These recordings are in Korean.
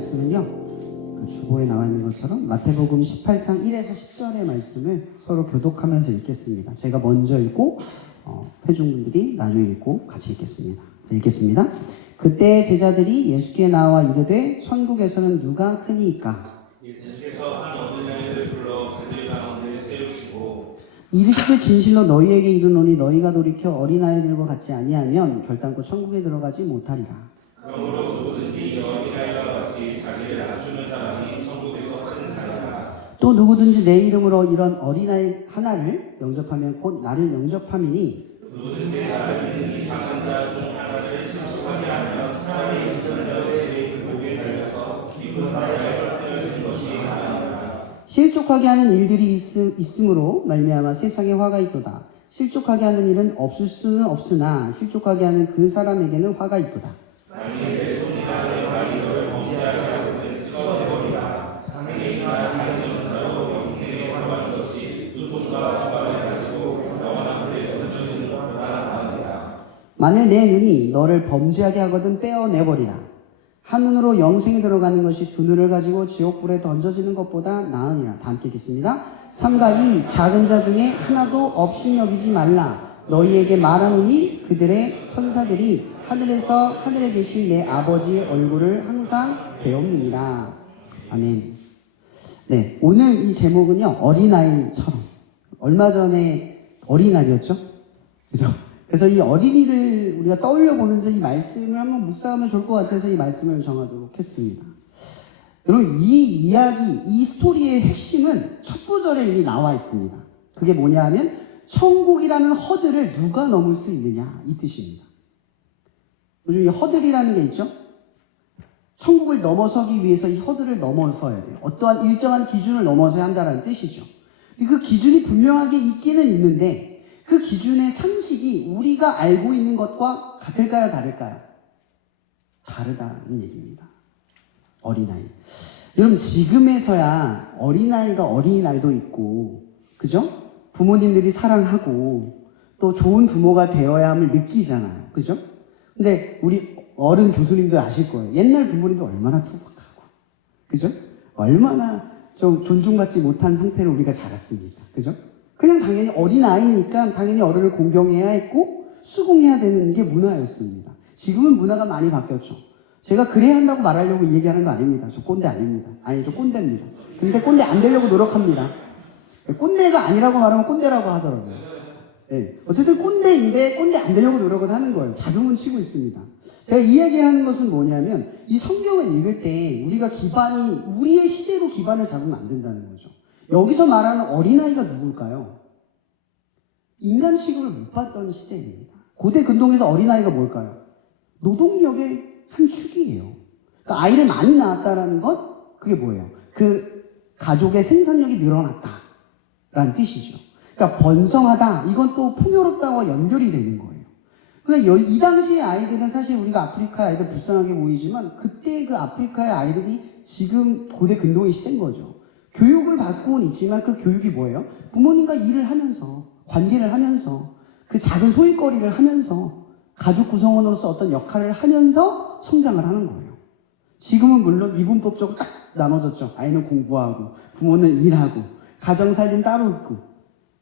말씀은요, 그 주보에 나와 있는 것처럼 마태복음 18장 1에서 10절의 말씀을 서로 교독하면서 읽겠습니다. 제가 먼저 읽고 회중분들이 나중에 읽고 같이 읽겠습니다. 그때 제자들이 예수께 나와 이르되 천국에서는 누가 크니까? 예수께서 한 어린아이를 불러 그들 가운데 세우시고 이르시되 진실로 너희에게 이르노니 너희가 돌이켜 어린아이들과 같이 아니하면 결단코 천국에 들어가지 못하리라. 그러므로 누구든지 어린아이와 같이 자기를 낮추는 사람이 천국에서 큰 자리라. 또 누구든지 내 이름으로 이런 어린아이 하나를 영접하면 곧 나를 영접함이니 누구든지 나를 믿는 작은 자 중 하나를 실족하게 하면 차라리 인전자들의 목에 달려서 기쁜 바다에 떨어뜨려진 것이 나으리라. 실족하게 하는 일들이 있으므로 말미암아 세상에 화가 있도다. 실족하게 하는 일은 없을 수는 없으나 실족하게 하는 그 사람에게는 화가 있도다. 만일 내 손이나 내 발이 너를 범죄하게 하거든 찢어내버리라. 장애인이나 당전자로 영생에 들어간 것이 두 손과 두 발을 가지고 영원한 불에 던져지는 것보다 나으리라. 만일 내 눈이 너를 범죄하게 하거든 떼어내버리라. 한 눈으로 영생에 들어가는 것이 두 눈을 가지고 지옥불에 던져지는 것보다 나으니라. 다 함께 읽겠습니다. 3과 2 작은 자 중에 하나도 업신여기지 말라. 너희에게 말하노니 그들의 천사들이 하늘에서 하늘에 계신 내 아버지의 얼굴을 항상 배웁느니라. 아멘. 네, 오늘 이 제목은요, 어린아이처럼. 얼마 전에 어린날이었죠? 그죠? 그래서 이 어린이를 우리가 떠올려 보면서 이 말씀을 한번 묵상하면 좋을 것 같아서 이 말씀을 정하도록 했습니다. 여러분, 이 이야기, 이 스토리의 핵심은 첫 구절에 이미 나와 있습니다. 그게 뭐냐 하면 천국이라는 허들을 누가 넘을 수 있느냐, 이 뜻입니다. 요즘 이 허들이라는 게 있죠? 천국을 넘어서기 위해서 이 허들을 넘어서야 돼요. 어떠한 일정한 기준을 넘어서야 한다는 뜻이죠. 그 기준이 분명하게 있기는 있는데 그 기준의 상식이 우리가 알고 있는 것과 같을까요, 다를까요? 다르다는 얘기입니다. 어린아이. 여러분, 지금에서야 어린아이가 어린이날도 있고, 그죠? 부모님들이 사랑하고, 또 좋은 부모가 되어야 함을 느끼잖아요. 그죠? 근데 우리 어른 교수님들 아실 거예요. 옛날 부모님들 얼마나 투박하고, 그죠? 얼마나 좀 존중받지 못한 상태로 우리가 자랐습니까? 그죠? 그냥 당연히 어린아이니까 당연히 어른을 공경해야 했고 수긍해야 되는 게 문화였습니다. 지금은 문화가 많이 바뀌었죠. 제가 그래야 한다고 말하려고 이 얘기하는 거 아닙니다. 저 꼰대 아닙니다. 아니, 저 꼰대입니다. 근데 꼰대 안 되려고 노력합니다. 꼰대가 아니라고 말하면 꼰대라고 하더라고요. 네. 어쨌든 꼰대인데 꼰대 안 되려고 노력을 하는 거예요. 다듬은 치고 있습니다. 제가 이 얘기하는 것은 뭐냐면 이 성경을 읽을 때 우리가 우리의 시대로 기반을 잡으면 안 된다는 거죠. 여기서 말하는 어린아이가 누굴까요? 인간 취급을 못 받던 시대입니다. 고대 근동에서 어린아이가 뭘까요? 노동력의 한 축이에요. 그러니까 아이를 많이 낳았다라는 건 그게 뭐예요? 그 가족의 생산력이 늘어났다라는 뜻이죠. 그러니까 번성하다, 이건 또 풍요롭다와 연결이 되는 거예요. 그러니까 이 당시의 아이들은 사실 우리가 아프리카 아이들 불쌍하게 보이지만 그때 그 아프리카의 아이들이 지금 고대 근동의 시대인 거죠. 교육을 받고는 있지만 그 교육이 뭐예요? 부모님과 일을 하면서, 관계를 하면서, 그 작은 소일거리를 하면서, 가족 구성원으로서 어떤 역할을 하면서 성장을 하는 거예요. 지금은 물론 이분법적으로 딱 나눠졌죠. 아이는 공부하고, 부모는 일하고, 가정살림 따로 있고,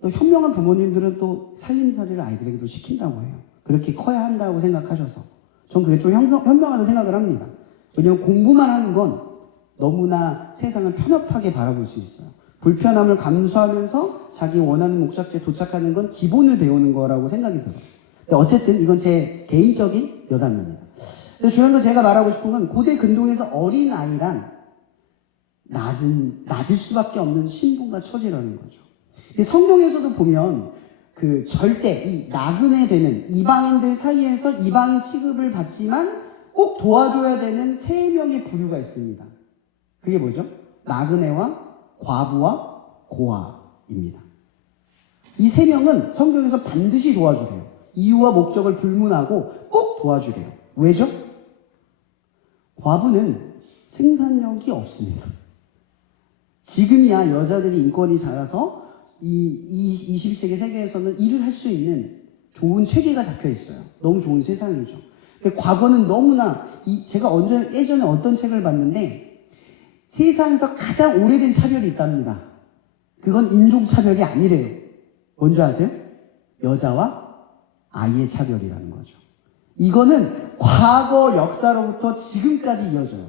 또 현명한 부모님들은 또 살림살이를 아이들에게도 시킨다고 해요. 그렇게 커야 한다고 생각하셔서. 전 그게 좀 현명하다고 생각을 합니다. 왜냐면 공부만 하는 건 너무나 세상을 편협하게 바라볼 수 있어요. 불편함을 감수하면서 자기 원하는 목적지에 도착하는 건 기본을 배우는 거라고 생각이 들어요. 근데 어쨌든 이건 제 개인적인 여담입니다. 중요한 건 제가 말하고 싶은 건 고대 근동에서 어린아이란 낮을 수밖에 없는 신분과 처지라는 거죠. 성경에서도 보면 그 절대 이 나그네 되는 이방인들 사이에서 이방인 취급을 받지만 꼭 도와줘야 되는 세 명의 부류가 있습니다. 그게 뭐죠? 나그네와 과부와 고아입니다. 이 세 명은 성경에서 반드시 도와주래요. 이유와 목적을 불문하고 꼭 도와주래요. 왜죠? 과부는 생산력이 없습니다. 지금이야 여자들이 인권이 자라서 이 21세기 세계에서는 일을 할 수 있는 좋은 체계가 잡혀 있어요. 너무 좋은 세상이죠. 과거는 너무나 제가 예전에 어떤 책을 봤는데 세상에서 가장 오래된 차별이 있답니다. 그건 인종차별이 아니래요. 뭔지 아세요? 여자와 아이의 차별이라는 거죠. 이거는 과거 역사로부터 지금까지 이어져요.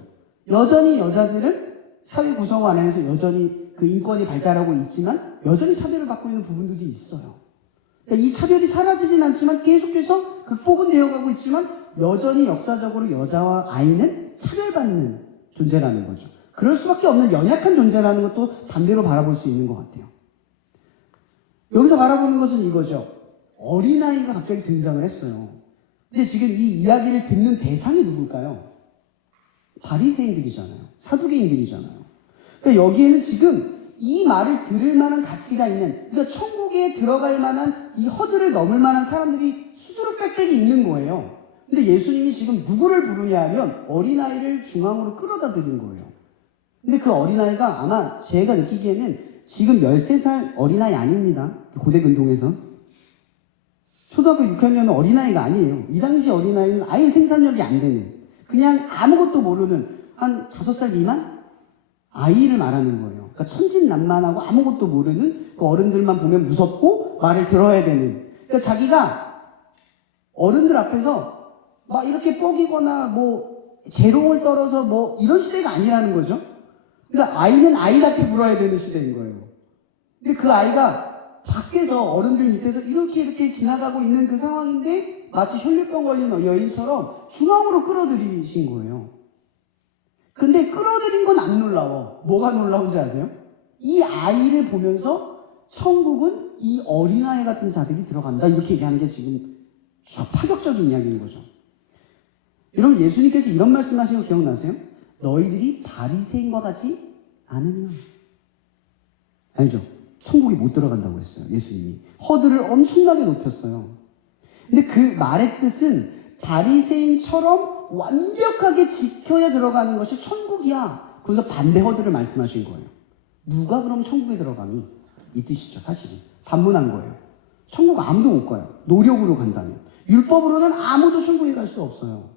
여전히 여자들은 사회 구성 안에서 여전히 그 인권이 발달하고 있지만 여전히 차별을 받고 있는 부분들이 있어요. 그러니까 이 차별이 사라지진 않지만 계속해서 극복은 되어가고 있지만 여전히 역사적으로 여자와 아이는 차별받는 존재라는 거죠. 그럴 수밖에 없는 연약한 존재라는 것도 반대로 바라볼 수 있는 것 같아요. 여기서 바라보는 것은 이거죠. 어린아이가 갑자기 등장을 했어요. 근데 지금 이 이야기를 듣는 대상이 누굴까요? 바리새인들이잖아요. 사두개인들이잖아요. 그러니까 여기에는 지금 이 말을 들을 만한 가치가 있는, 그러니까 천국에 들어갈 만한 이 허들을 넘을 만한 사람들이 수두룩빽빽이 있는 거예요. 근데 예수님이 지금 누구를 부르냐 하면 어린아이를 중앙으로 끌어다 드린 거예요. 근데 그 어린아이가 아마 제가 느끼기에는 지금 13살 어린아이 아닙니다. 고대 근동에서. 초등학교 6학년은 어린아이가 아니에요. 이 당시 어린아이는 아예 생산력이 안 되는, 그냥 아무것도 모르는 한 5살 미만 아이를 말하는 거예요. 그러니까 천진난만하고 아무것도 모르는 그 어른들만 보면 무섭고 말을 들어야 되는. 그러니까 자기가 어른들 앞에서 막 이렇게 뻐기거나 뭐 재롱을 떨어서 뭐 이런 시대가 아니라는 거죠. 그러니까 아이는 아이답게 불어야 되는 시대인 거예요. 근데 그 아이가 밖에서 어른들 밑에서 이렇게 지나가고 있는 그 상황인데 마치 혈류병 걸린 여인처럼 중앙으로 끌어들이신 거예요. 근데 끌어들인 건 안 놀라워. 뭐가 놀라운지 아세요? 이 아이를 보면서 천국은 이 어린아이 같은 자들이 들어간다. 이렇게 얘기하는 게 지금 파격적인 이야기인 거죠. 여러분, 예수님께서 이런 말씀하신 거 기억나세요? 너희들이 바리새인과 같이 않으면, 알죠? 천국에 못 들어간다고 했어요. 예수님이 허들을 엄청나게 높였어요. 근데 그 말의 뜻은 바리새인처럼 완벽하게 지켜야 들어가는 것이 천국이야. 그래서 반대 허들을 말씀하신 거예요. 누가 그럼 천국에 들어가니? 이 뜻이죠. 사실은 반문한 거예요. 천국 아무도 못 가요. 노력으로 간다면. 율법으로는 아무도 천국에 갈 수 없어요.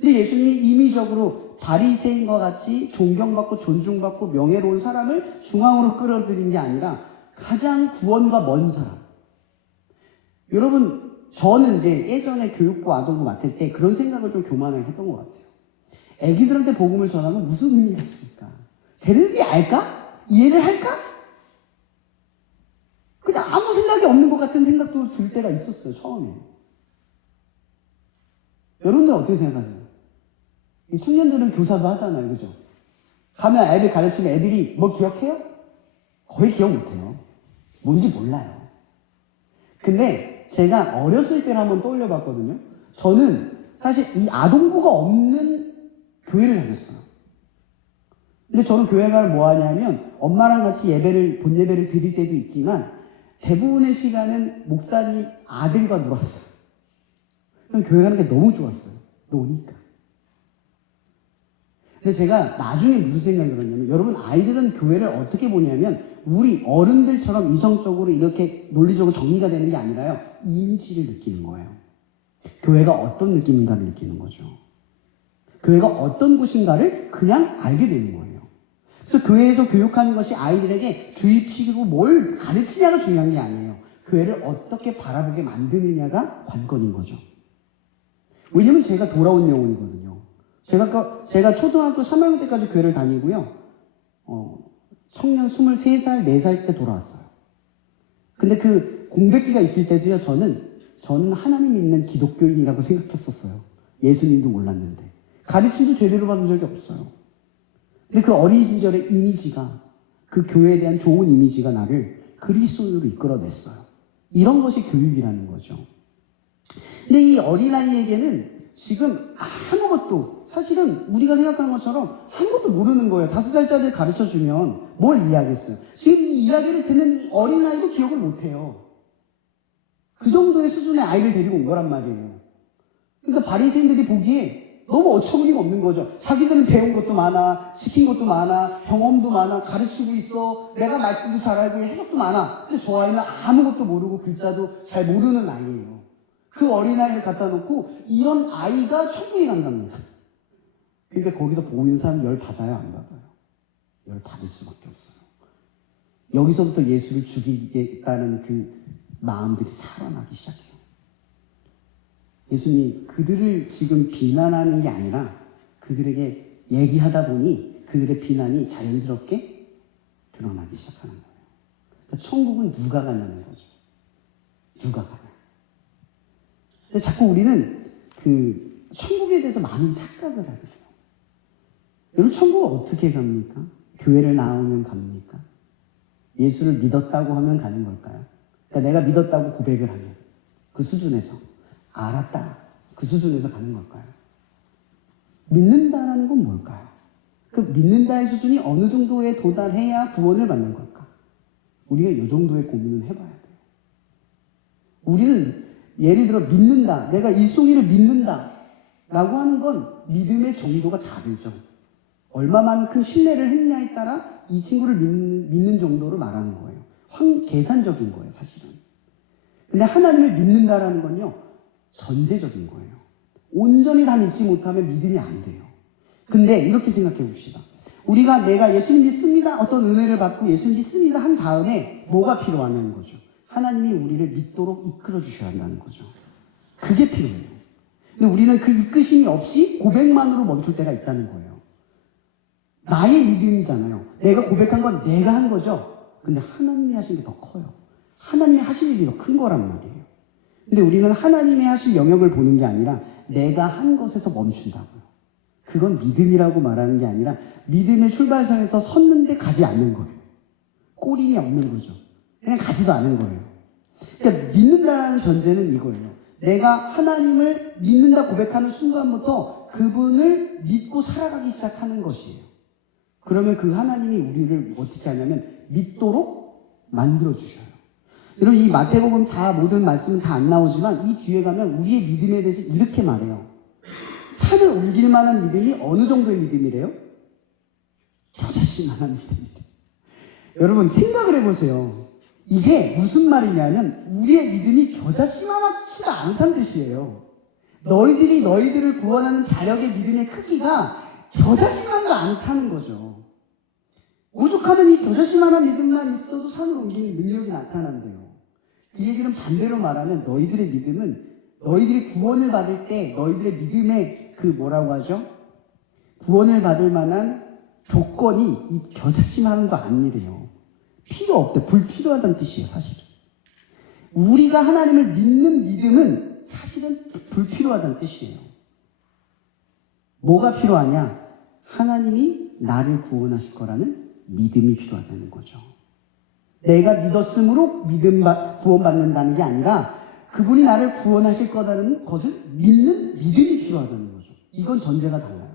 근데 예수님이 임의적으로 바리새인과 같이 존경받고 존중받고 명예로운 사람을 중앙으로 끌어들인 게 아니라 가장 구원과 먼 사람. 여러분, 저는 이제 예전에 교육부 아동부 맡을 때 그런 생각을 좀 교만하게 했던 것 같아요. 애기들한테 복음을 전하면 무슨 의미가 있을까? 걔네들이 알까? 이해를 할까? 그냥 아무 생각이 없는 것 같은 생각도 들 때가 있었어요, 처음에. 여러분들은 어떻게 생각하세요? 이 청년들은 교사도 하잖아요, 그죠? 가면 애들 가르치면 애들이 뭐 기억해요? 거의 기억 못해요. 뭔지 몰라요. 근데 제가 어렸을 때를 한번 떠올려 봤거든요. 저는 사실 이 아동부가 없는 교회를 다녔어요. 근데 저는 교회 가면 뭐 하냐면 엄마랑 같이 본 예배를 드릴 때도 있지만 대부분의 시간은 목사님 아들과 놀았어요. 그럼 교회 가는 게 너무 좋았어요. 노니까. 근데 제가 나중에 무슨 생각이 들었냐면, 여러분, 아이들은 교회를 어떻게 보냐면 우리 어른들처럼 이성적으로 이렇게 논리적으로 정리가 되는 게 아니라요, 이미지를 느끼는 거예요. 교회가 어떤 느낌인가를 느끼는 거죠. 교회가 어떤 곳인가를 그냥 알게 되는 거예요. 그래서 교회에서 교육하는 것이 아이들에게 주입식이고 뭘 가르치냐가 중요한 게 아니에요. 교회를 어떻게 바라보게 만드느냐가 관건인 거죠. 왜냐면 제가 돌아온 영혼이거든요. 제가 초등학교 3학년 때까지 교회를 다니고요. 청년 23살, 4살 때 돌아왔어요. 근데 그 공백기가 있을 때도요, 저는 하나님 믿는 기독교인이라고 생각했었어요. 예수님도 몰랐는데. 가르침도 제대로 받은 적이 없어요. 근데 그 어린 시절의 이미지가, 그 교회에 대한 좋은 이미지가 나를 그리스도인으로 이끌어냈어요. 이런 것이 교육이라는 거죠. 근데 이 어린아이에게는 지금 아무것도, 사실은 우리가 생각하는 것처럼 아무것도 모르는 거예요. 5살짜리 가르쳐주면 뭘 이해하겠어요. 지금 이 이야기를 듣는 이 어린아이도 기억을 못해요. 그 정도의 수준의 아이를 데리고 온 거란 말이에요. 그러니까 바리새인들이 보기에 너무 어처구니가 없는 거죠. 자기들은 배운 것도 많아, 시킨 것도 많아, 경험도 많아, 가르치고 있어, 내가 말씀도 잘 알고 해석도 많아. 근데 저 아이는 아무것도 모르고 글자도 잘 모르는 아이예요. 그 어린아이를 갖다 놓고 이런 아이가 천국에 간답니다. 그러니까 거기서 보이는 사람 열 받아요, 안 받아요? 열 받을 수밖에 없어요. 여기서부터 예수를 죽이겠다는 그 마음들이 살아나기 시작해요. 예수님이 그들을 지금 비난하는 게 아니라 그들에게 얘기하다 보니 그들의 비난이 자연스럽게 드러나기 시작하는 거예요. 그러니까 천국은 누가 가냐는 거죠. 누가 가냐. 근데 자꾸 우리는 그 천국에 대해서 많은 착각을 하게 돼요. 여러분, 천국은 어떻게 갑니까? 교회를 나오면 갑니까? 예수를 믿었다고 하면 가는 걸까요? 그러니까 내가 믿었다고 고백을 하면 그 수준에서, 알았다 그 수준에서 가는 걸까요? 믿는다라는 건 뭘까요? 그 믿는다의 수준이 어느 정도에 도달해야 구원을 받는 걸까? 우리가 이 정도의 고민을 해봐야 돼요. 우리는 예를 들어 믿는다, 내가 일송이를 믿는다 라고 하는 건 믿음의 정도가 다르죠. 얼마만큼 신뢰를 했냐에 따라 이 친구를 믿는 정도로 말하는 거예요. 계산적인 거예요, 사실은. 근데 하나님을 믿는다라는 건요, 전제적인 거예요. 온전히 다 믿지 못하면 믿음이 안 돼요. 근데 이렇게 생각해 봅시다. 우리가 내가 예수님 믿습니다, 어떤 은혜를 받고 예수님 믿습니다 한 다음에 뭐가 필요하냐는 거죠. 하나님이 우리를 믿도록 이끌어 주셔야 한다는 거죠. 그게 필요해요. 근데 우리는 그 이끄심이 없이 고백만으로 멈출 때가 있다는 거예요. 나의 믿음이잖아요. 내가 고백한 건 내가 한 거죠. 근데 하나님이 하신 게 더 커요. 하나님이 하실 일이 더 큰 거란 말이에요. 근데 우리는 하나님이 하실 영역을 보는 게 아니라 내가 한 것에서 멈춘다고요. 그건 믿음이라고 말하는 게 아니라 믿음의 출발선에서 섰는데 가지 않는 거예요. 꼬림이 없는 거죠. 그냥 가지도 않은 거예요. 그러니까 믿는다는 전제는 이거예요. 내가 하나님을 믿는다 고백하는 순간부터 그분을 믿고 살아가기 시작하는 것이에요. 그러면 그 하나님이 우리를 어떻게 하냐면 믿도록 만들어 주셔요. 여러분, 이 마태복음 다 모든 말씀은 다 안 나오지만 이 뒤에 가면 우리의 믿음에 대해서 이렇게 말해요. 산을 옮길 만한 믿음이 어느 정도의 믿음이래요? 겨자씨 만한 믿음이래요. 여러분, 생각을 해보세요. 이게 무슨 말이냐면 우리의 믿음이 겨자씨만하지가 않다는 뜻이에요. 너희들이 너희들을 구원하는 자력의 믿음의 크기가 겨자씨만도 않다는 거죠. 오죽하면 이 겨자씨만한 믿음만 있어도 산을 옮기는 능력이 나타난대요. 그 얘기는 반대로 말하면 너희들의 믿음은 너희들이 구원을 받을 때 너희들의 믿음의 그 뭐라고 하죠? 구원을 받을 만한 조건이 이 겨자씨만한 거 아니래요. 필요 없대. 불필요하다는 뜻이에요, 사실은. 우리가 하나님을 믿는 믿음은 사실은 불필요하다는 뜻이에요. 뭐가 필요하냐? 하나님이 나를 구원하실 거라는 믿음이 필요하다는 거죠. 내가 믿었으므로 구원받는다는 게 아니라 그분이 나를 구원하실 거라는 것을 믿는 믿음이 필요하다는 거죠. 이건 전제가 달라요.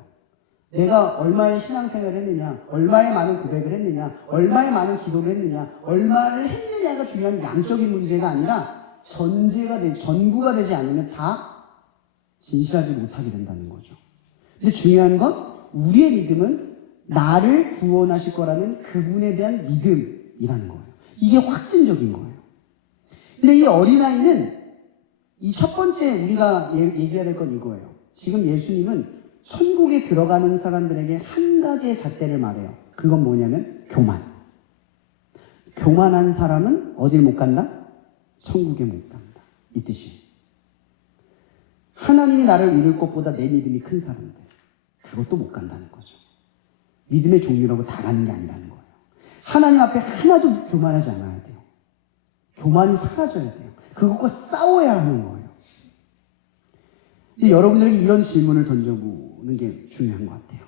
내가 얼마의 신앙생활을 했느냐, 얼마의 많은 고백을 했느냐, 얼마의 많은 기도를 했느냐, 얼마를 했느냐가 중요한 양적인 문제가 아니라 전부가 되지 않으면 다 진실하지 못하게 된다는 거죠. 근데 중요한 건 우리의 믿음은 나를 구원하실 거라는 그분에 대한 믿음이라는 거예요. 이게 확증적인 거예요. 근데 이 어린아이는 이 첫 번째 우리가 얘기해야 될 건 이거예요. 지금 예수님은 천국에 들어가는 사람들에게 한 가지의 잣대를 말해요. 그건 뭐냐면 교만. 교만한 사람은 어딜 못 간다? 천국에 못 간다. 이 뜻이에요. 하나님이 나를 이룰 것보다 내 믿음이 큰 사람들, 그것도 못 간다는 거죠. 믿음의 종류라고 다 가는 게 아니라는 거예요. 하나님 앞에 하나도 교만하지 않아야 돼요. 교만이 사라져야 돼요. 그것과 싸워야 하는 거예요. 여러분들에게 이런 질문을 던져보는 게 중요한 것 같아요.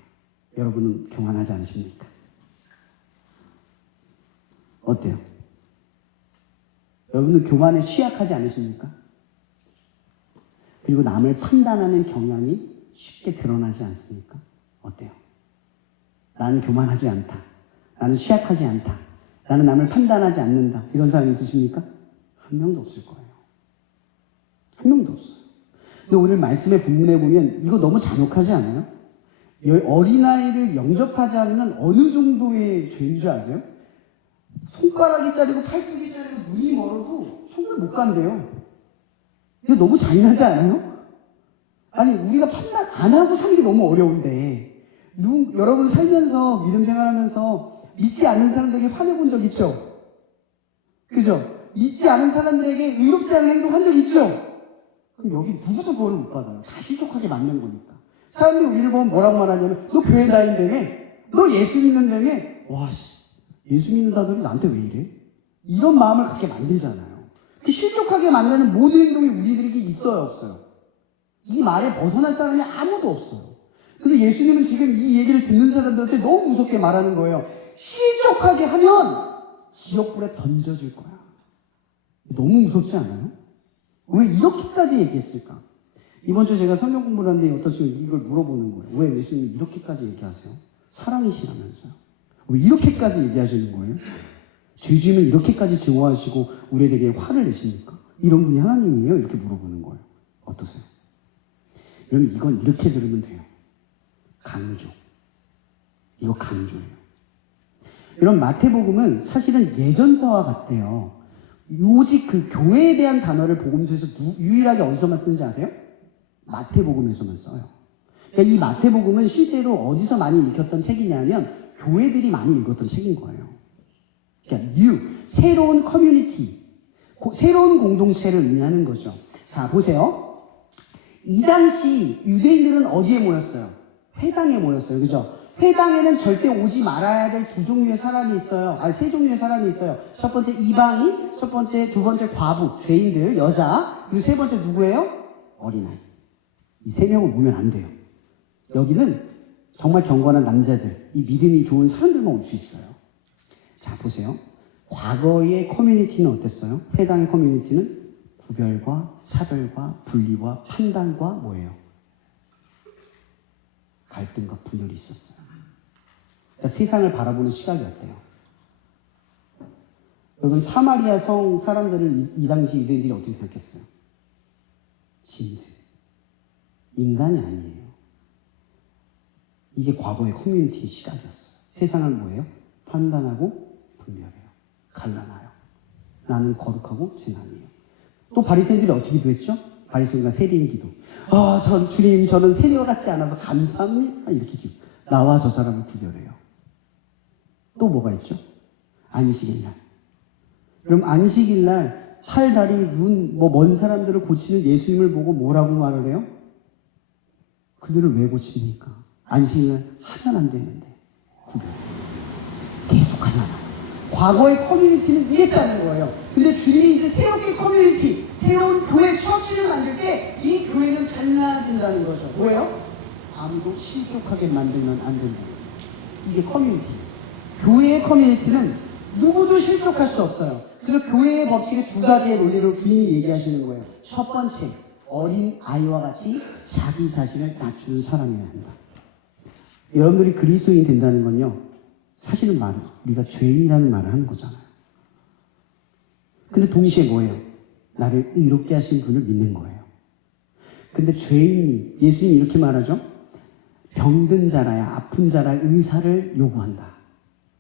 여러분은 교만하지 않으십니까? 어때요? 여러분은 교만에 취약하지 않으십니까? 그리고 남을 판단하는 경향이 쉽게 드러나지 않습니까? 어때요? 나는 교만하지 않다. 나는 취약하지 않다. 나는 남을 판단하지 않는다. 이런 사람이 있으십니까? 한 명도 없을 거예요. 한 명도 없어요. 근데 오늘 말씀의 본문에 보면 이거 너무 잔혹하지 않아요? 어린아이를 영접하지 않으면 어느 정도의 죄인 줄 아세요? 손가락이 짜리고 팔뚝이 짜리고 눈이 멀어도 천국에 못 간대요. 이거 너무 잔인하지 않아요? 아니, 우리가 판단 안 하고 사는 게 너무 어려운데, 여러분 살면서, 믿음 생활하면서 믿지 않는 사람들에게 화내본 적 있죠? 그죠? 믿지 않은 사람들에게 의롭지 않은 행동 한 적 있죠? 그럼 여기 누구도 그거를 못 받아요. 다 실족하게 맞는 거니까. 사람들이 우리를 보면 뭐라고 말하냐면, 너 교회 다닌다며? 너 예수 믿는다며? 와, 예수 믿는다더니 나한테 왜 이래? 이런 마음을 갖게 만들잖아요. 그 실족하게 만드는 모든 행동이 우리들에게 있어요, 없어요? 이 말에 벗어날 사람이 아무도 없어요. 근데 예수님은 지금 이 얘기를 듣는 사람들한테 너무 무섭게 말하는 거예요. 실족하게 하면 지옥불에 던져질 거야. 너무 무섭지 않아요? 왜 이렇게까지 얘기했을까? 이번 주 제가 성경 공부를 하는데 어떤 친구가 이걸 물어보는 거예요. 왜 예수님이 이렇게까지 얘기하세요? 사랑이시라면서요. 왜 이렇게까지 얘기하시는 거예요? 죄 지으면 이렇게까지 증오하시고 우리에게 화를 내십니까? 이런 분이 하나님이에요? 이렇게 물어보는 거예요. 어떠세요? 여러분, 이건 이렇게 들으면 돼요. 강조. 이거 강조예요. 여러분, 마태복음은 사실은 예전서와 같대요. 오직 그 교회에 대한 단어를 복음서에서 유일하게 어디서만 쓰는지 아세요? 마태복음에서만 써요. 그러니까 이 마태복음은 실제로 어디서 많이 읽혔던 책이냐면 교회들이 많이 읽었던 책인 거예요. 그러니까 새로운 커뮤니티, 새로운 공동체를 의미하는 거죠. 자, 보세요. 이 당시 유대인들은 어디에 모였어요? 회당에 모였어요. 그죠? 회당에는 절대 오지 말아야 될 두 종류의 사람이 있어요. 아니, 세 종류의 사람이 있어요. 첫 번째 이방인, 두 번째 과부, 죄인들, 여자, 그리고 세 번째 누구예요? 어린아이. 이 세 명을 보면 안 돼요. 여기는 정말 경건한 남자들, 이 믿음이 좋은 사람들만 올 수 있어요. 자, 보세요. 과거의 커뮤니티는 어땠어요? 회당의 커뮤니티는 구별과 차별과 분리와 판단과 뭐예요? 갈등과 분열이 있었어요. 그러니까 세상을 바라보는 시각이 어때요? 여러분, 사마리아 성 사람들을 이 당시 유대인들이 어떻게 생각했어요? 짐승. 인간이 아니에요. 이게 과거의 커뮤니티 시각이었어요. 세상을 뭐예요? 판단하고 분별해요. 갈라놔요. 나는 거룩하고 쟤는 아니에요. 또 바리새인들이 어떻게 기도했죠? 바리새인과 세리인 기도. 주님, 저는 세리와 같지 않아서 감사합니다. 이렇게 기도. 나와 저 사람을 구별해요. 또 뭐가 있죠? 안식일날. 그럼 안식일날 팔, 다리, 눈, 먼 사람들을 고치는 예수님을 보고 뭐라고 말을 해요? 그들을 왜 고칩니까? 안식일날 하면 안 되는데. 구별. 계속 하나. 과거의 커뮤니티는 이랬다는 거예요. 근데 주님이 이제 새롭게 커뮤니티, 새로운 교회 처치를 만들 때 이 교회는 달라진다는 거죠. 뭐예요? 아무도 실족하게 만들면 안 된다. 이게 커뮤니티. 교회의 커뮤니티는 누구도 실족할 수 없어요. 그래서 교회의 법칙의 두 가지의 논리로 주님이 얘기하시는 거예요. 첫 번째, 어린 아이와 같이 자기 자신을 낮추는 사람이어야 한다. 여러분들이 그리스도인이 된다는 건요, 사실은 우리가 죄인이라는 말을 하는 거잖아요. 근데 동시에 뭐예요? 나를 의롭게 하신 분을 믿는 거예요. 근데 죄인이, 예수님이 이렇게 말하죠? 병든 자라야, 아픈 자라야 의사를 요구한다.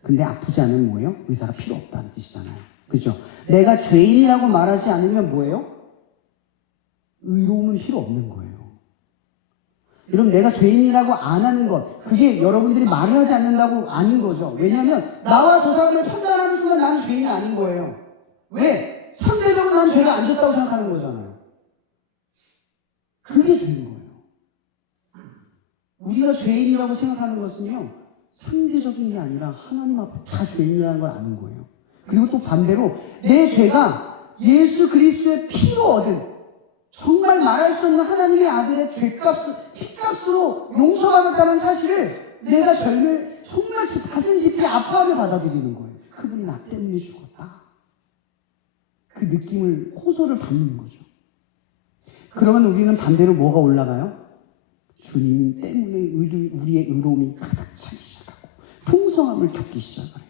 근데 아프지 않으면 뭐예요? 의사가 필요 없다는 뜻이잖아요. 그죠? 내가 죄인이라고 말하지 않으면 뭐예요? 의로움은 필요 없는 거예요. 여러분, 내가 죄인이라고 안 하는 것, 그게 여러분들이 말을 하지 않는다고 아닌 거죠. 왜냐하면 나와 저 사람을 판단하는 순간 나는 죄인이 아닌 거예요. 왜? 상대적으로 나는 죄가 안 졌다고 생각하는 거잖아요. 그게 죄인 거예요. 우리가 죄인이라고 생각하는 것은요, 상대적인 게 아니라 하나님 앞에 다 죄인이라는 걸 아는 거예요. 그리고 또 반대로 내 죄가 예수 그리스도의 피로 얻은, 정말 말할 수 없는 하나님의 아들의 피값으로 용서받았다는 사실을 내가 정말 가슴 깊이 아파하며 받아들이는 거예요. 그분이 나 때문에 죽었다. 그 느낌을, 호소를 받는 거죠. 그러면 우리는 반대로 뭐가 올라가요? 주님 때문에 우리의 의로움이 가득 차기 시작하고 풍성함을 겪기 시작을 해요.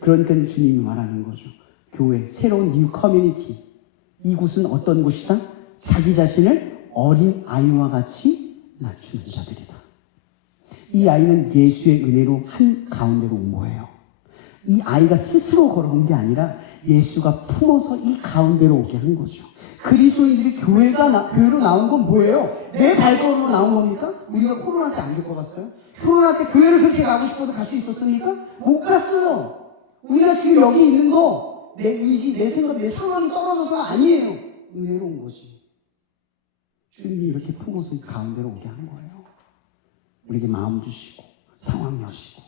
그러니까 주님이 말하는 거죠. 교회, 새로운 뉴 커뮤니티. 이곳은 어떤 곳이다? 자기 자신을 어린 아이와 같이 낮추는 자들이다. 이 아이는 예수의 은혜로 한 가운데로 온 거예요. 이 아이가 스스로 걸어온 게 아니라 예수가 품어서 이 가운데로 오게 한 거죠. 그리스도인들이 교회로 나온 건 뭐예요? 내 발걸음으로 나온 겁니까? 우리가 코로나 때 안 겪어봤어요? 코로나 때 교회를 그렇게 가고 싶어도 갈 수 있었습니까? 못 갔어요. 우리가 지금 여기 있는 거, 내 의지, 내 생각, 내 상황이 떨어져서가 아니에요. 은혜로운 것이. 주님이 이렇게 품어서 이 가운데로 오게 한 거예요. 우리에게 마음 주시고, 상황 여시고,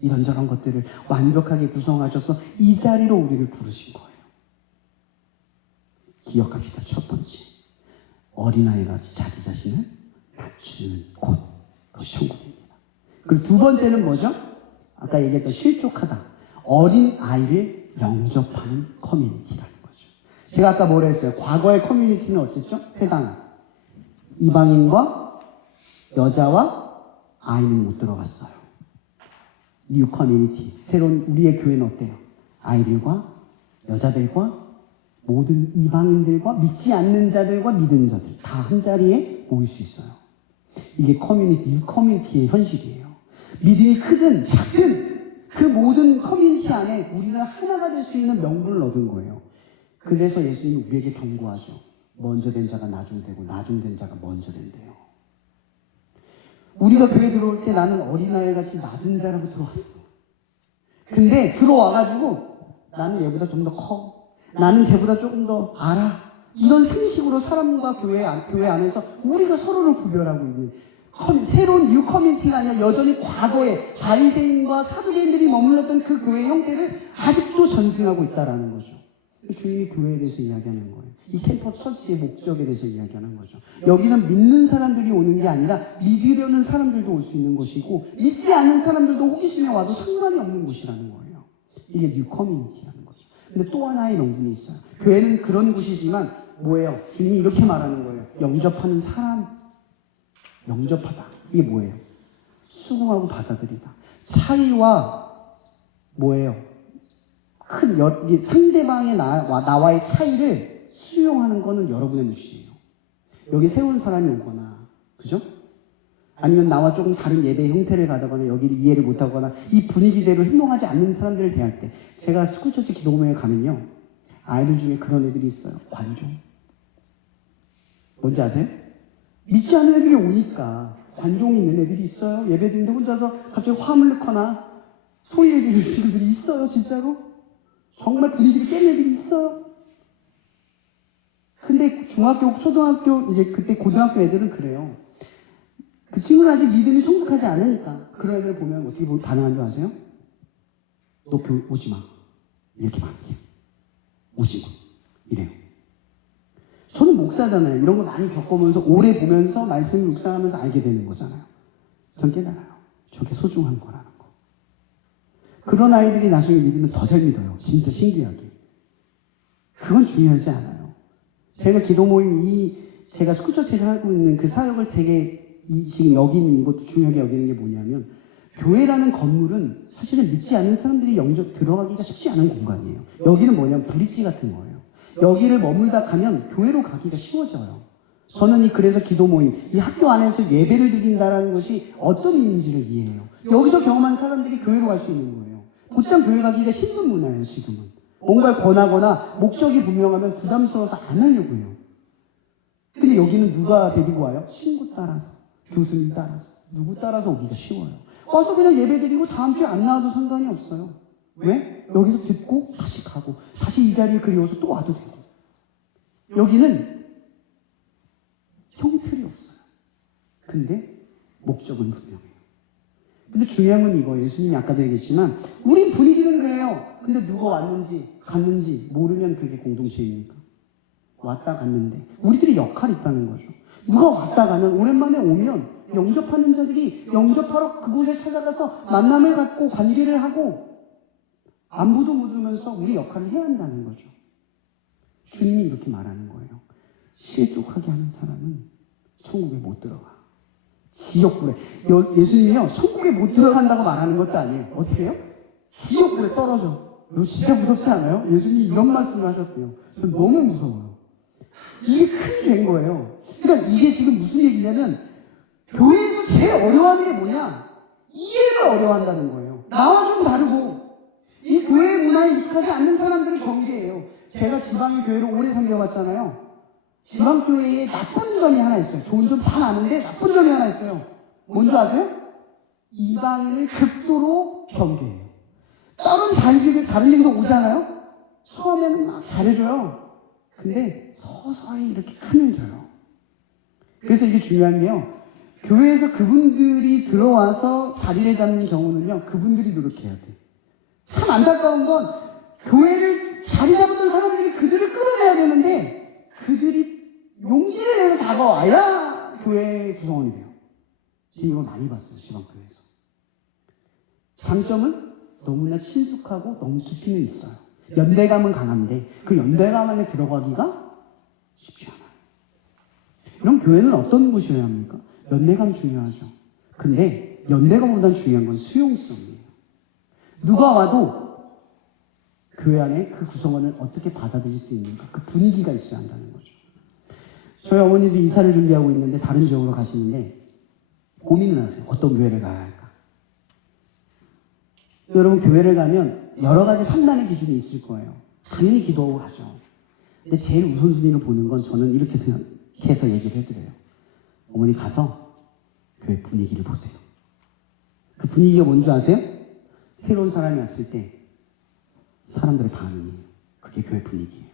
이런저런 것들을 완벽하게 구성하셔서 이 자리로 우리를 부르신 거예요. 기억합시다. 첫 번째, 어린아이가 자기 자신을 낮추는 곳, 그것이 천국입니다. 그리고 두 번째는 뭐죠? 아까 얘기했던 실족하다. 어린아이를 영접하는 커뮤니티라는 거죠. 제가 아까 뭐라 했어요? 과거의 커뮤니티는 어땠죠? 회당. 이방인과 여자와 아이는 못 들어갔어요. 뉴 커뮤니티. 새로운 우리의 교회는 어때요? 아이들과 여자들과 모든 이방인들과 믿지 않는 자들과 믿는 자들 다 한 자리에 모일 수 있어요. 이게 커뮤니티, 뉴 커뮤니티의 현실이에요. 믿음이 크든 작든 그 모든 커뮤니티 안에 우리가 하나가 될 수 있는 명분을 얻은 거예요. 그래서 예수님이 우리에게 경고하죠. 먼저 된 자가 나중 되고 나중 된 자가 먼저 된대요. 우리가 교회 들어올 때 나는 어린아이같이 낮은 자라고 들어왔어. 근데 들어와가지고 나는 얘보다 좀 더 커. 나는 쟤보다 조금 더 알아. 이런 생식으로 사람과 교회 안에서 우리가 서로를 구별하고 있는 새로운 뉴 커뮤니티가 아니라 여전히 과거에 바리새인과 사두개인들이 머물렀던 그 교회의 형태를 아직도 전승하고 있다는 거죠. 주님이 교회에 대해서 이야기하는 거예요. 이 캠퍼스 처치의 목적에 대해서 이야기하는 거죠. 여기는 믿는 사람들이 오는 게 아니라 믿으려는 사람들도 올 수 있는 곳이고 믿지 않는 사람들도 호기심에 와도 상관이 없는 곳이라는 거예요. 이게 뉴 커뮤니티라는 거죠. 근데 또 하나의 명분이 있어요. 교회는 그런 곳이지만 뭐예요? 주님이 이렇게 말하는 거예요. 영접하는 사람. 영접하다. 이게 뭐예요? 수긍하고 받아들이다. 차이와 뭐예요? 상대방의 나와의 차이를 수용하는 거는 여러분의 몫이에요. 여기 세운 사람이 오거나, 그죠? 아니면 나와 조금 다른 예배 형태를 가다거나 여기를 이해를 못하거나 이 분위기대로 행동하지 않는 사람들을 대할 때 제가 스쿨처치 기도모임에 가면요. 아이들 중에 그런 애들이 있어요. 관종. 뭔지 아세요? 믿지 않는 애들이 오니까 관종이 있는 애들이 있어요. 예배 드는데 혼자서 갑자기 화를 내거나 소리를 지르는 친구들이 있어요. 진짜로. 정말 분위기를 깨는 애들이 있어요. 근데 중학교, 초등학교, 이제 그때 고등학교 애들은 그래요. 그 친구는 아직 믿음이 성숙하지 않으니까 그런 애들 보면 어떻게 반응하는 줄 아세요? 너 교회 오지 마. 이렇게 말해요. 오지 마. 이래요. 저는 목사잖아요. 이런 거 많이 겪어보면서 오래 보면서 말씀을 묵상하면서 알게 되는 거잖아요. 전 깨달아요. 저게 소중한 거라는 거. 그런 아이들이 나중에 믿으면 더 잘 믿어요. 진짜 신기하게. 그건 중요하지 않아요. 제가 기도 모임 제가 스쿨처치를 하고 있는 그 사역을 되게 지금 여기 있는 이것도 중요하게 여기는 게 뭐냐면 교회라는 건물은 사실은 믿지 않는 사람들이 영접 들어가기가 쉽지 않은 공간이에요. 여기는 뭐냐면 브릿지 같은 거예요. 여기를 머물다 가면 교회로 가기가 쉬워져요. 저는 그래서 기도 모임, 이 학교 안에서 예배를 드린다는 것이 어떤 의미인지를 이해해요. 여기서 경험한 사람들이 교회로 갈 수 있는 거예요. 곧장 교회 가기가 힘든 문화예요, 지금은. 뭔가를 권하거나 목적이 분명하면 부담스러워서 안 하려고 해요. 근데 여기는 누가 데리고 와요? 친구 따라서, 교수님 따라서, 누구 따라서 오기가 쉬워요. 와서 그냥 예배 드리고 다음 주에 안 나와도 상관이 없어요. 왜? 여기서 듣고 다시 가고 다시 이 자리에 그리워서 또 와도 되고. 여기는 형틀이 없어요. 근데 목적은 분명해요. 근데 중요한 건 이거예요. 예수님이 아까도 얘기했지만 우린 분위기는 그래요. 근데 누가 왔는지 갔는지 모르면 그게 공동체입니까? 왔다 갔는데 우리들이 역할이 있다는 거죠. 누가 왔다 가면 오랜만에 오면 영접하는 자들이 영접하러 그곳에 찾아가서 만남을 갖고 관계를 하고 안부도 묻으면서 우리 역할을 해야 한다는 거죠. 주님이 이렇게 말하는 거예요. 실족하게 하는 사람은 천국에 못 들어가. 지옥불에. 예수님이요, 천국에 못 들어간다고 말하는 것도 아니에요. 어떻게 해요? 지옥불에 떨어져. 이거 진짜 무섭지 않아요? 예수님이 이런 말씀을 하셨대요. 전 너무 무서워요. 이게 큰 죄인 거예요. 그러니까 이게 지금 무슨 얘기냐면 교회에서 제일 어려워하는 게 뭐냐? 이해를 어려워한다는 거예요. 나와 좀 다르고 이 문화에 익숙하지 않는 사람들을 경계해요. 제가 지방의 교회를 오래 섬겨봤잖아요. 지방교회에 나쁜 점이 하나 있어요. 좋은 점 다 아는데 나쁜 점이 하나 있어요. 뭔지 아세요? 이방인을 극도로 경계해요. 다른 잔식을 다른 데서 오잖아요. 처음에는 막 잘해줘요. 근데 서서히 이렇게 칸을 줘요. 그래서 이게 중요한 게요. 교회에서 그분들이 들어와서 자리를 잡는 경우는요, 그분들이 노력해야 돼. 참 안타까운 건 교회를 자리 잡았던 사람들이 그들을 끌어내야 되는데 그들이 용기를 내서 다가와야 교회 구성원이 돼요. 제가 이걸 많이 봤어요, 지방교회에서. 장점은 너무나 친숙하고 너무 깊이는 있어요. 연대감은 강한데 그 연대감 안에 들어가기가 쉽지 않아요. 그럼 교회는 어떤 곳이어야 합니까? 연대감 중요하죠. 근데 연대감보다 중요한 건 수용성이에요. 누가 와도 교회 안에 그 구성원을 어떻게 받아들일 수 있는가, 그 분위기가 있어야 한다는 거죠. 저희 어머니도 이사를 준비하고 있는데 다른 지역으로 가시는데 고민을 하세요. 어떤 교회를 가야 할까? 여러분, 교회를 가면 여러 가지 판단의 기준이 있을 거예요. 당연히 기도하고 가죠. 근데 제일 우선순위로 보는 건 저는 이렇게 생각해서 얘기를 해드려요. 어머니 가서 교회 분위기를 보세요. 그 분위기가 뭔지 아세요? 새로운 사람이 왔을 때 사람들의 반응이에요. 그게 교회 분위기예요.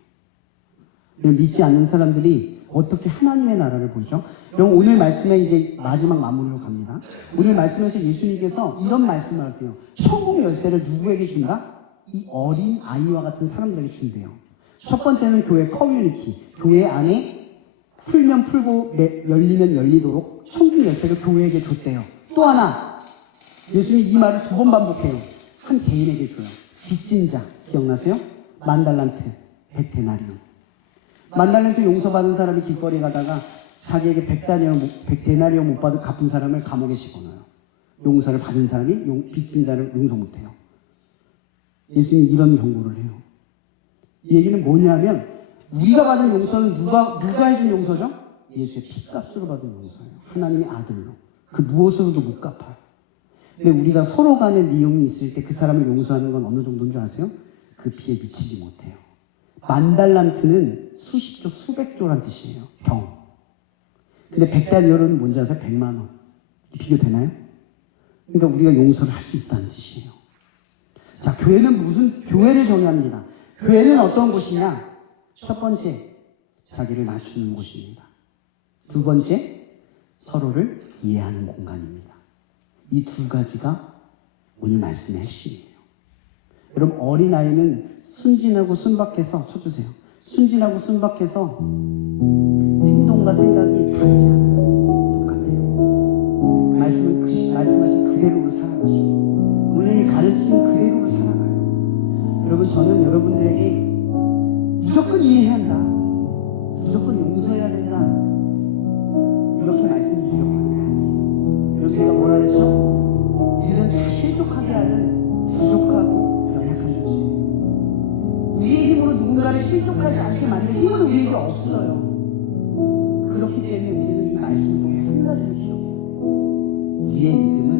믿지 않는 사람들이 어떻게 하나님의 나라를 보죠? 그럼 오늘 말씀에 이제 마지막 마무리로 갑니다. 오늘 말씀에서 예수님께서 이런 말씀을 하세요. 천국의 열쇠를 누구에게 준다? 이 어린 아이와 같은 사람들에게 준대요. 첫 번째는 교회 커뮤니티. 교회 안에 풀면 풀고 열리면 열리도록 천국 열쇠를 교회에게 줬대요. 또 하나, 예수님이 이 말을 2번 반복해요. 한 개인에게 줘요. 빚진 자, 기억나세요? 만달란트, 100데나리온. 만달란트 용서받은 사람이 길거리에 가다가 자기에게 100데나리온 못 받은 갚은 사람을 감옥에 집어넣어요. 용서를 받은 사람이 빚진 자를 용서 못해요. 예수님이 이런 경고를 해요. 이 얘기는 뭐냐면 우리가 받은 용서는 누가 해준 용서죠? 예수의 피값으로 받은 용서예요. 하나님의 아들로. 그 무엇으로도 못 갚아요. 근데 우리가 서로 간에 미움이 있을 때 그 사람을 용서하는 건 어느 정도인 줄 아세요? 그 피에 미치지 못해요. 만달란트는 수십조, 수백조란 뜻이에요. 경. 근데 100달러는 뭔지 아세요? 100만 원. 비교되나요? 그러니까 우리가 용서를 할 수 있다는 뜻이에요. 자, 교회는 교회를 정의합니다. 교회는 어떤 곳이냐? 첫 번째, 자기를 낮추는 곳입니다. 두 번째, 서로를 이해하는 공간입니다. 이 2가지가 오늘 말씀의 핵심이에요. 여러분, 어린아이는 순진하고 순박해서, 쳐주세요. 순진하고 순박해서 행동과 생각이 다르지 않아요. 똑같아요. 말씀하신 그대로로 살아가죠. 오늘 가르치신 그대로로 살아가요. 여러분, 저는 여러분들에게 무조건 이해해야 한다, 무조건 용서해야 된다, 이렇게 말씀드리려고 하는 게 아니에요. 여러분, 제가 뭐라 했죠? 우리는 다 실족하게 하는 부족하고 연약한 존재예요. 우리의 힘으로 누군가를 실족하지 않게 만들 힘은 우리에게 없어요. 그렇기 때문에 우리는 이 말씀을 통해 한 가지를 기억해야 돼요. 우리의 믿음은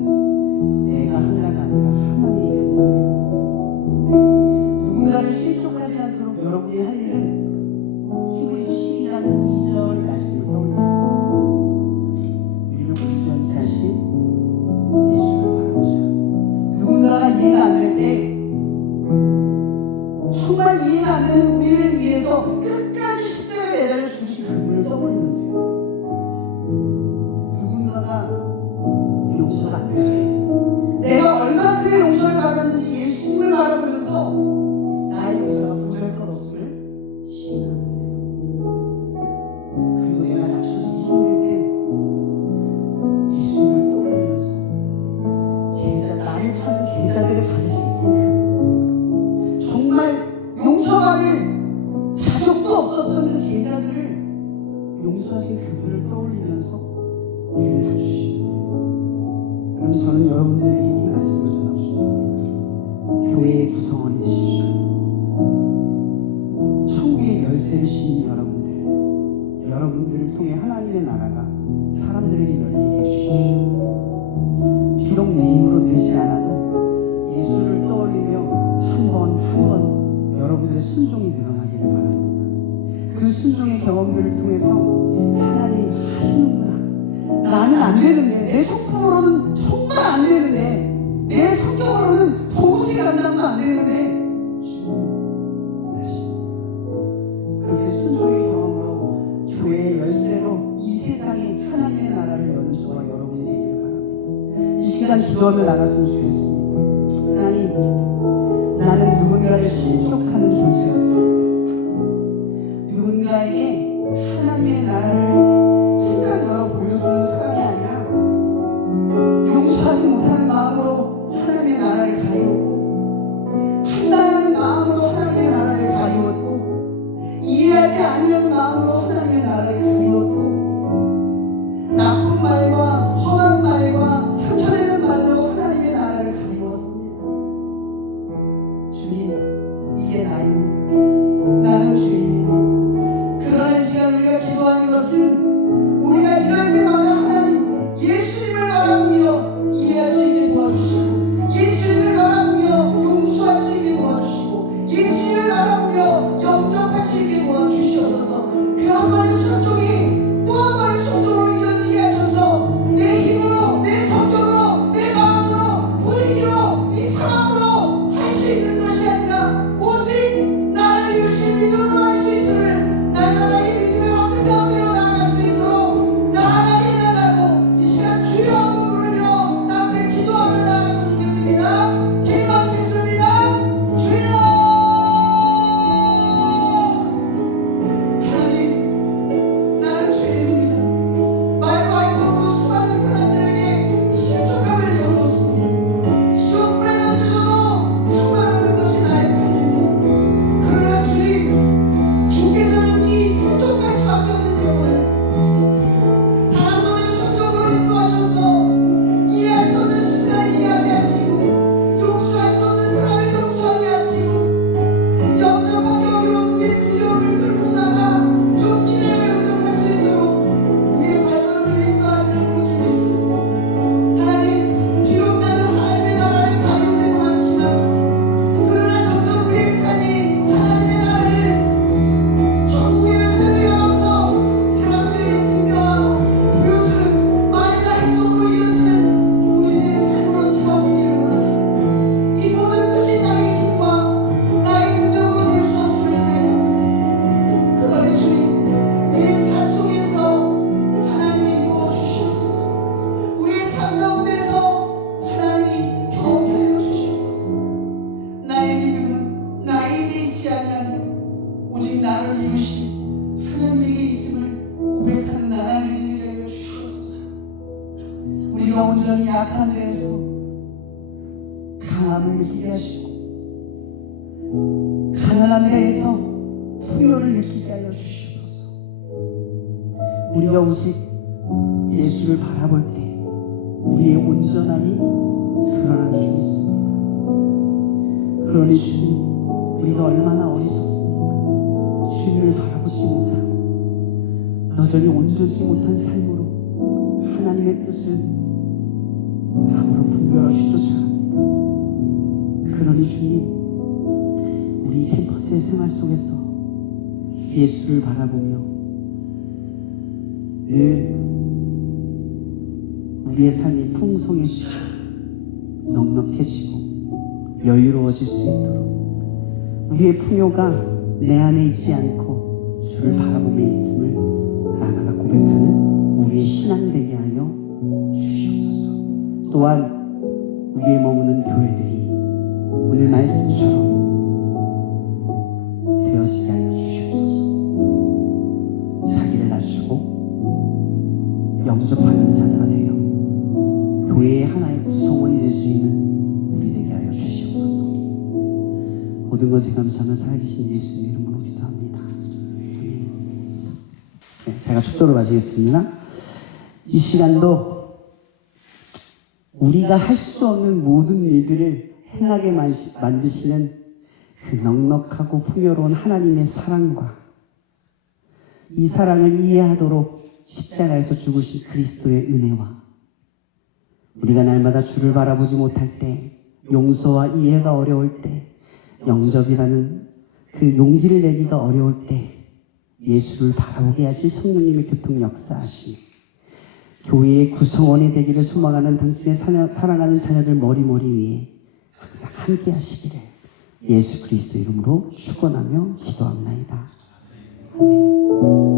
내가 하나가 아니라 하나님이 한 거예요. 누군가를 실족하지 않도록 여러분이 할 일은 히브리서 12장 2절 말씀을 떠올리세요. 우리를 온전히 하신 예수를 바라보자. 누군가가 이해가 안 될 때, 정말 이해가 안 되는 우리를 위해서 끝까지 십자가에 매달려 주신 그분을 떠올리면 돼요. 누군가가 용서가 안 될 때, 내가 얼마큼의 용서를 받았는지 예수님을 바라보면서 나의 용서가 보잘것없음을 시인하면 돼요. 그리고 내가 낮춰서 힘들 때 예수님을 떠올려서 나를 파는 제자들을 가르치는 정말 용서받을 자격도 없었던 그 제자들을 용서하신 그분을 떠올리면서 우리를 낮추시는 거예요. 그럼 저는 여러분들에게 이 말씀을 전하고 싶습니다. 교회의 구성원이 되십시오. 천국의 열쇠를 지닌 여러분들을 통해 하나님의 나라가 사람들에게 열리게 해주십시오. 비록 내 힘으로 되지 않아도 예수를 떠올리며 한 번 순종이 늘어나기를 바랍니다. 그 순종의 경험들을 통해서 하나님 하시는구나. 나는 안 되는데, 내 성품으로는 정말 안 되는데, 내 성격으로는 도무지 감당도 안 되는데 주님 하시는구나. 그렇게 순종의 경험으로 교회의 열쇠로 이 세상에 하나님의 나라를 여는 저와 여러분이 되기를 바랍니다. 이 시간 기도하며 나갔으면 좋겠습니다. 하나님, 나는 누군가를 실족하는 존재였습니다. 누군가에게 하나님의 나라를 혼자 열어 보여주는 사람이 아니라 용서하지 못하는 마음으로 하나님의 나라를 가리웠고, 판단하는 마음으로 하나님의 나라를 가리웠고, 이해하지 않으려는 마음으로 하나님의 나라를 가리웠고, 나쁜 말과 험한 말과 상처되는 말로 하나님의 나라를 가리웠습니다. 주님, 이게 나입니다. 나는 죄인입니다. 그러나 이 시간 우리가 기도하는 것은 우리가 이럴 때마다 하나님 예수님을 바라보며 이해할 수 있게 도와주시고, 예수님을 바라보며 용서할 수 있게 도와주시고, 예수님을 바라보며 영접할 수 있게 도와주시옵소서. 그 한 번의 순종이 또 한 번의 순종으로 이어지게 하셔서 내 힘으로, 내 성격으로, 내 마음으로, 분위기로, 이 상황으로 할 수 있는 것이 아니라 오직 나를 이루신 믿음으로 할 수 있음을 날마다 이 믿음의 확증 가운데로 나아갈 수 있도록 나아가게 해달라고 이 시간 주여 한번 부르며 다음에 기도하며 나아갔으면 좋겠습니다. 기도하시겠습니다. 주여! 하나님, 나는 죄인입니다. 말과 행동으로 수많은 사람들에게 실족함을 이어줬습니다. 지옥 불에 던져져도 상관없는 것이 나의 삶입니다. 그러나 주님, 주께서는 이 실족할 수밖에 없는 영혼을 단 한 번의 순종으로 인도하셔서 이해할 수 없는 순간에 이해하게 하시고, 용서할 수 없는 사람을 용서하게 하시고, 영접하기 어려운 우리의 두려움을 끌고 나가 용기 내어 영접할 수 있도록 우리의 발걸음을 인도하시는 분을 줄 믿습니다. 하나님, 비록 나는 하나님의 나라를 가려운 때도 많지만, 그러나 점점 우리의 삶이 하나님의 나라를 천국의 열쇠를 열어서 사람들에게 증명하고 보여주는 말과 행동으로 이어지는 우리의 삶으로 뒤바뀌기를 원합니다. 이 모든 것이 나의 힘과 나의 능력으로 될 수 없음을 고백합니다. 그러니 주님, 우리의 삶 속에서 하나님이 이루어 주시옵소서. 우리의 삶 가운데서 하나님이 경험하여 주시옵소서. 나의 믿음은 나에게 있지 아니하며 오직 나를 이루신 하나님에게 있음을 고백하는 나날을 되게 하여 주시옵소서. 우리가 온전히 약한 데에서 강함을 느끼게 하시고, 가난한 데에서 풍요를 느끼게 하여 주시옵소서. 우리가 오직 예수를 바라볼 때 우리의 온전함이 드러나는 줄 믿습니다. 그러니 주님, 우리가 얼마나 어리석습니까? 주님을 바라보지 못하고 여전히 온전치 못한 삶으로 하나님의 뜻을 아무런 분별 없이 쫓아갑니다. 그러니 주님, 우리 캠퍼스의 생활 속에서 예수를 바라보며 늘 우리의 삶이 풍성해지고 넉넉해지고 여유로워질 수 있도록 우리의 풍요가 내 안에 있지 않고 주를 바라보며 있음을 날마다 고백하는 우리의 신앙이 되게 하여 주시옵소서. 또한 우리의 머무는 교회들이 오늘 말씀처럼 되어지게 하여 주시옵소서. 자기를 낮추고 영접하는 자가 되어 교회의 하나의 구성원이 될 수 있는 우리 되게 하여 주시옵소서. 모든 것에 감사하는 살아계신 예수님 이름으로 기도합니다. 네, 제가 축도를 마치겠습니다. 이 시간도 우리가 할 수 없는 모든 일들을 행하게 만드시는 그 넉넉하고 풍요로운 하나님의 사랑과 이 사랑을 이해하도록 십자가에서 죽으신 그리스도의 은혜와 우리가 날마다 주를 바라보지 못할 때, 용서와 이해가 어려울 때 영접이라는 그 용기를 내기가 어려울 때 예수를 바라보게 하실 성령님의 교통 역사하시니 교회의 구성원이 되기를 소망하는 당신의 사랑하는 자녀들 머리머리 위에 항상 함께 하시기를 예수 그리스도 이름으로 축원하며 기도합나이다. 아멘.